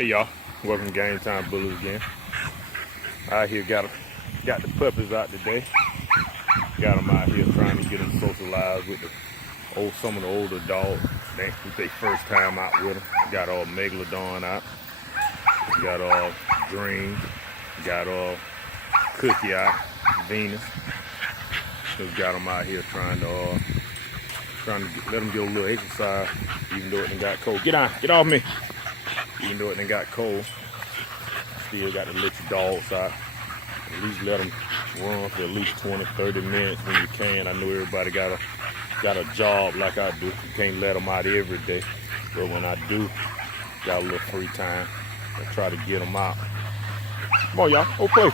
Hey y'all, welcome to Game Time Bullies again. Out here got the puppies out today. Got them out here trying to get them socialized with some of the older dogs. It's their first time out with them. Got Megalodon out. Got Dream. Got Cookie out. Venus. Just got them out here trying to let them get a little exercise, even though it done got cold. Get off me. Even though it done got cold, still got to let your dogs out. At least let them run for at least 20, 30 minutes when you can. I know everybody got a job like I do. You can't let them out every day. But when I do, got a little free time, I try to get them out. Come on, y'all. Go play.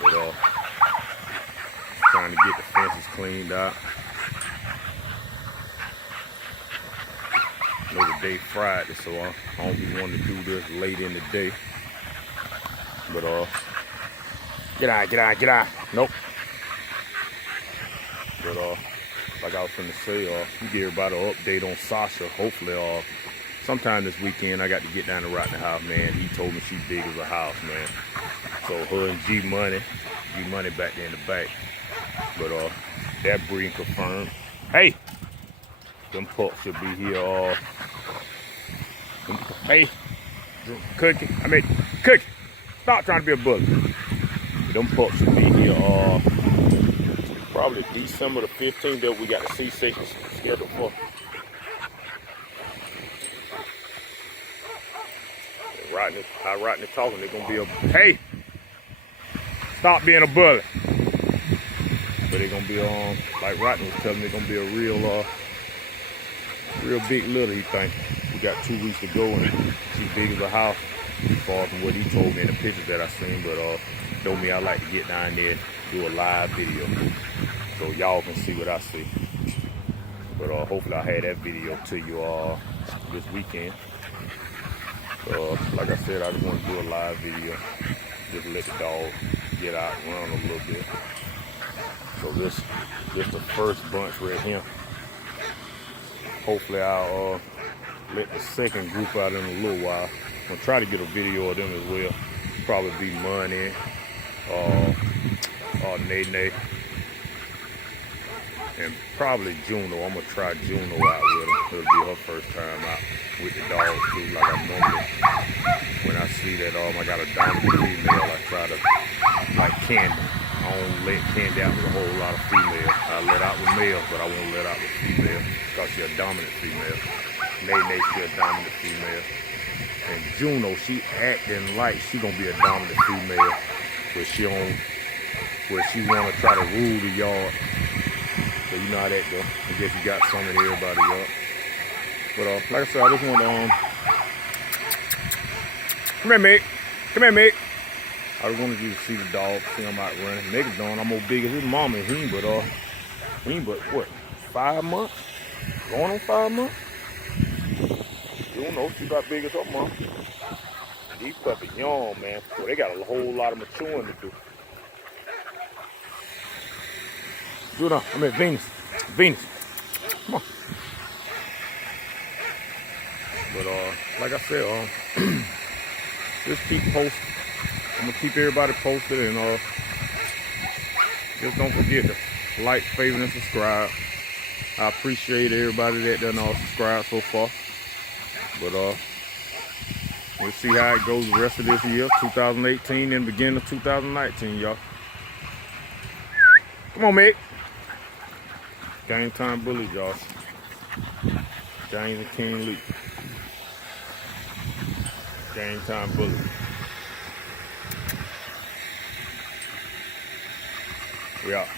But trying to get the fences cleaned out. I know the day Friday, so I don't be wanting to do this late in the day. But get out. Nope. But like I was finna say, you give everybody an update on Sasha. Hopefully, sometime this weekend I got to get down to Rotten House, man. He told me she big as a house, man. So her and G Money back there in the back. But that breeding confirmed. Hey, them pups should be here. Hey, Cookie. Stop trying to be a bully. Them pups should be here probably December the 15th that we got the C-section scheduled for. Rodney talking, they're gonna be hey, stop being a bully. But they're gonna be like Rodney was telling me, they're gonna be a real big litter, he think. We got 2 weeks to go and she's big as a house, far from what he told me in the pictures that I seen. But told me I like to get down there and do a live video so y'all can see what I see. But hopefully I had that video to you this weekend. Like I said, I just want to do a live video, just let the dog get out and run a little bit. So this the first bunch right here. Hopefully I'll let the second group out in a little while. I'm gonna try to get a video of them as well. Probably be Money, Nene, and probably Juno. I'm gonna try Juno out with her. It'll be her first time out with the dogs too. Like I normally, when I see that I got a dominant female, I try to, like Candy. I don't let Candy out with a whole lot of females. I let out with males, but I won't let out with females because she's a dominant female. Nene, she's a dominant female. And Juno, she acting like she gonna be a dominant female, but she wanna try to rule the yard. So you know how that go. I guess you got some of everybody up. But like I said, I just want to come here, Mick. I just wanted you to see the dog, see him out running. Megalodon, I'm more big as his mama and he ain't but what, 5 months? Going on 5 months? You don't know, she about big as her mama. These puppies young, man. So they got a whole lot of maturing to do. Venus. Come on. But like I said, just keep posting. I'm gonna keep everybody posted, and just don't forget to like, favorite, and subscribe. I appreciate everybody that done subscribed so far. But we'll see how it goes the rest of this year, 2018, and beginning of 2019, y'all. Come on, Mick. Game Time Bullies, y'all. James and King Lee. Game Time Bullies. We out.